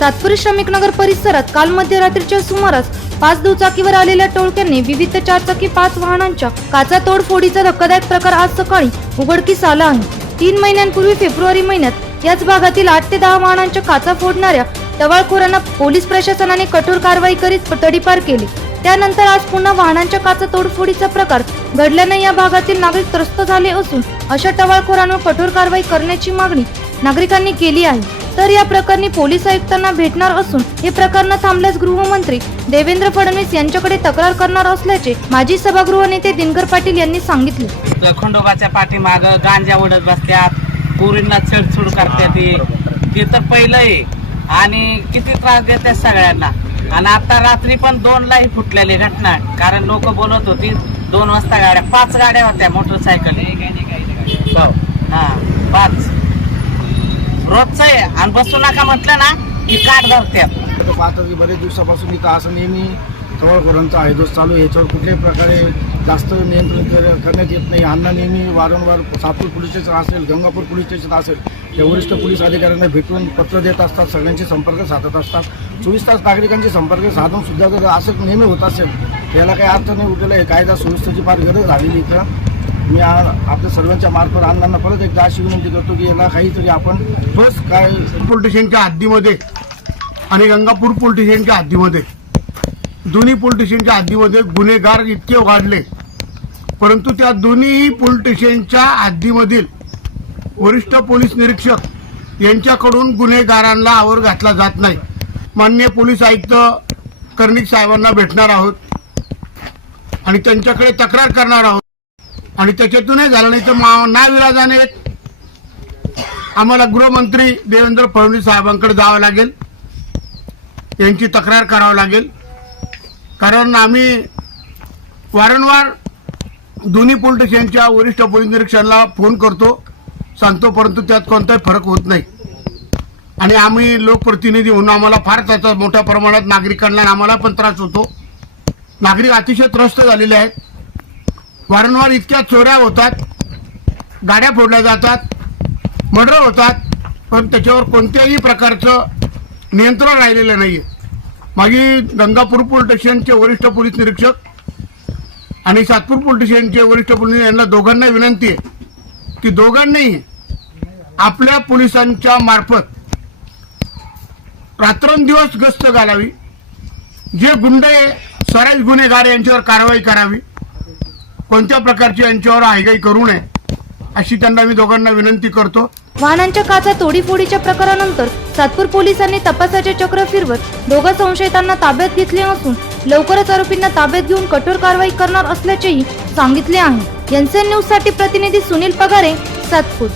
सातपुरी श्रमिक नगर परिसरात काल मध्यरात्रीच्या सुमारास पाच दुचाकीवर आलेल्या टोळक्यांनी विविध चारचाकी पाच वाहनांच्या काचा तोडफोडीचा धक्कादायक प्रकार आज सकाळी उघडकीस आला आहे. तीन महिन्यांपूर्वी फेब्रुवारी महिन्यात याच भागातील आठ ते दहा वाहनांच्या काचा फोडणाऱ्या टवाळखोरांना पोलीस प्रशासनाने कठोर कारवाई करीत तडीपार केली. त्यानंतर आज पुन्हा वाहनांच्या काचा तोडफोडीचा प्रकार घडल्याने या भागातील नागरिक त्रस्त झाले असून अशा टवाळखोरांवर कठोर कारवाई करण्याची मागणी नागरिकांनी केली आहे. तर या प्रकरणी पोलीस आयुक्तांना भेटणार असून हे प्रकरण थांबल्यास गृहमंत्री देवेंद्र फडणवीस यांच्याकडे तक्रार करणार असल्याचे माजी सभागृह नेते दिनकर पाटील यांनी सांगितले. खंडोबाच्या पाठीमाग गांजा ओढत बसत्यात पुरींना छेडछूड करतात ते ते तर पहिलं आहे आणि किती त्रास देतात सगळ्यांना. आणि आता रात्री पण दोन लाही फुटलेली घटना. कारण लोक बोलत होती दोन वाजता गाड्या पाच गाड्या होत्या मोटरसायकल. हो. हा पाच. रोजचं आहे. आणि बसू नका म्हटलं ना की काट धरतात पाहतो पाहतात की बरेच दिवसापासून इथं असं नेहमी टवाळखोरांचा हैदोस चालू आहे याच्यावर कुठल्याही प्रकारे जास्त नियंत्रण करण्यात येत नाही. अण्णा नेहमी वारंवार सापूर पोलीस स्टेशन असेल गंगापूर पोलीस स्टेशन असेल या वरिष्ठ पोलीस अधिकाऱ्यांना भेटून पत्र देत असतात सगळ्यांशी संपर्क साधत असतात. चोवीस तास नागरिकांशी संपर्क साधून सुद्धा जर असं नेहमी होत असेल याला काही अर्थ नाही उठलेला आहे कायदा सुव्यवस्थेची फार गरज झालेली इथं. मी आ- आपल्या सर्वांच्या मार्फत अण्णांना परत एकदा अशी विनंती करतो की याला काहीतरी आपण ठोस काय पोलीस स्टेशनच्या हद्दीमध्ये आणि गंगापूर पोलीस स्टेशनच्या हद्दीमध्ये. दोन्ही पोलीस स्टेशनच्या हद्दीमध्ये गुन्हेगार इतके वाढले. परंतु त्या दोन्ही पोलिटिशियनच्या स्टेशनच्या हद्दीमधील वरिष्ठ पोलीस निरीक्षक यांच्याकडून गुन्हेगारांना आवर घातला जात नाही. मान्य पोलीस आयुक्त कर्णिक साहेबांना भेटणार आहोत आणि त्यांच्याकडे तक्रार करणार आहोत. आणि त्याच्यातूनही झालं नाही तर मा- नाविलाजाने आम्हाला गृहमंत्री देवेंद्र फडणवीस साहेबांकडे जावं लागेल. यांची तक्रार करावं लागेल. कारण आम्ही वारंवार दोन्ही पोलीस स्टेशनच्या वरिष्ठ पोलीस निरीक्षणाला फोन करतो. सांगतो परंतु त्यात कोणताही फरक होत नाही. आणि आम्ही लोकप्रतिनिधी म्हणून आम्हाला फार त्याचा मोठ्या प्रमाणात नागरिकांना आम्हाला पण त्रास होतो. नागरिक अतिशय त्रस्त झालेले आहेत. वारंवार इतक्या चोऱ्या होतात गाड्या फोडल्या जातात मर्डर होतात पण त्याच्यावर कोणत्याही प्रकारचं नियंत्रण राहिलेलं नाही आहे मागे गंगापूर पोलीस स्टेशनचे वरिष्ठ पोलीस निरीक्षक आणि सातपूर पोलीस स्टेशनचे वरिष्ठ पोलीस यांना दोघांना विनंती आहे की दोघांनाही आपल्या पोलिसांच्या मार्फत रात्रंदिवस गस्त घालावी जे गुंडे सराईज गुन्हेगार यांच्यावर कारवाई करावी कोणत्या प्रकारची यांच्यावर आयगाई करू नये अशी त्यांना मी दोघांना विनंती करतो. वाहनांच्या काचा तोडीफोडीच्या प्रकारानंतर सातपूर पोलिसांनी तपासाचे चक्र फिरवत दोघा संशयितांना ताब्यात घेतले असून लवकरच आरोपींना ताब्यात घेऊन कठोर कारवाई करणार असल्याचेही सांगितले आहे. यांचे न्यूजसाठी प्रतिनिधी सुनील पगारे सातपूर.